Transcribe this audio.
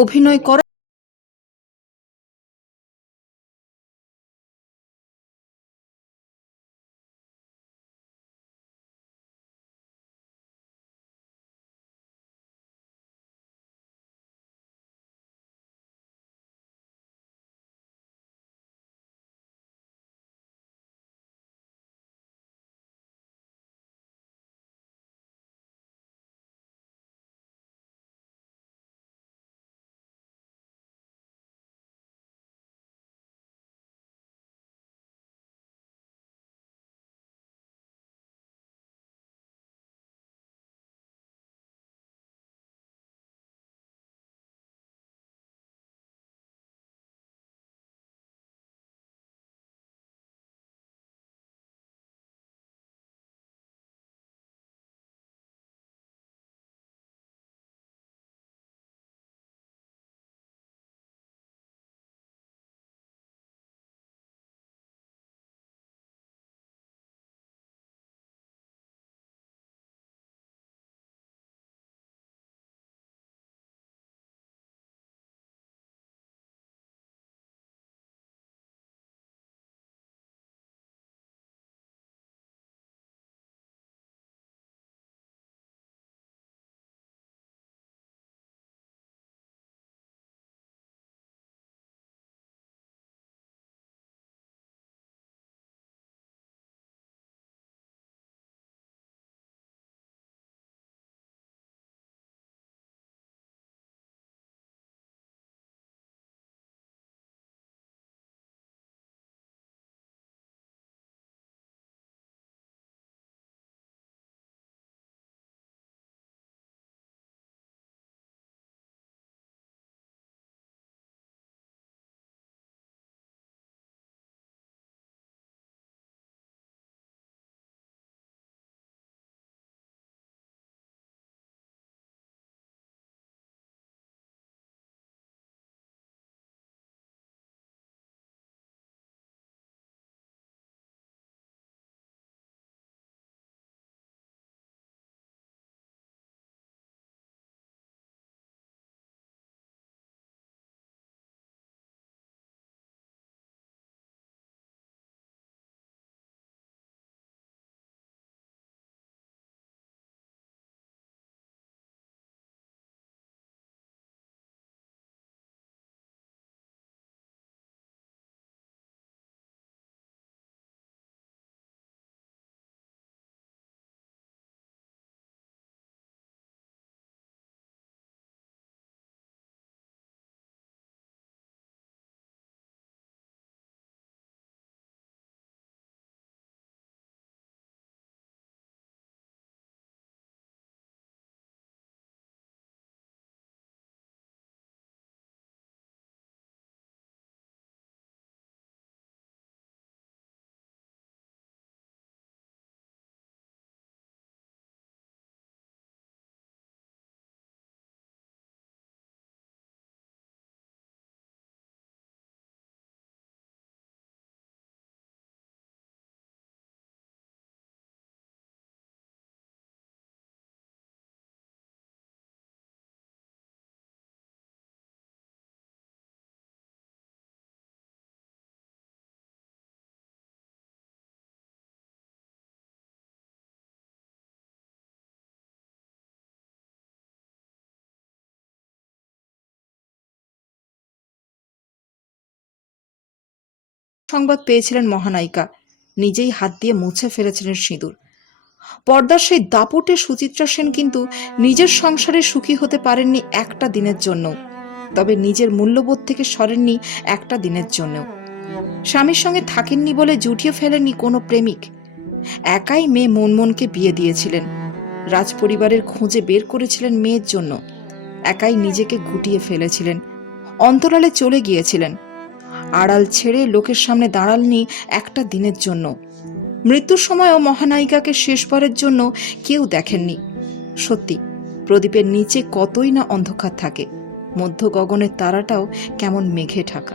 অভিনয় করা সংবাদ পেয়েছিলেন মহানায়িকা। নিজেই হাত দিয়ে মুছে ফেলেছিলেন সিঁদুর। পর্দার সেই দাপটে সুচিত্রা সেন কিন্তু নিজের সংসারে সুখী হতে পারেননি একটা দিনের জন্য তবে নিজের মূল্যবোধ থেকে সরেননি একটা দিনের জন্যও। স্বামীর সঙ্গে থাকেননি বলে জুটিয়ে ফেলেননি কোনো প্রেমিক। একাই মেয়ে মনমনকে বিয়ে দিয়েছিলেন। রাজপরিবারের খুঁজে বের করেছিলেন মেয়ের জন্য। একাই নিজেকে গুটিয়ে ফেলেছিলেন। অন্তরালে চলে গিয়েছিলেন। আড়াল ছেড়ে লোকের সামনে দাঁড়ালনি একটা দিনের জন্য। মৃত্যুর সময়ও মহানায়িকাকে শেষবারের জন্য কেউ দেখেননি। সত্যি, প্রদীপের নিচে কতই না অন্ধকার থাকে। মধ্য গগনের তারাটাও কেমন মেঘে ঢাকা।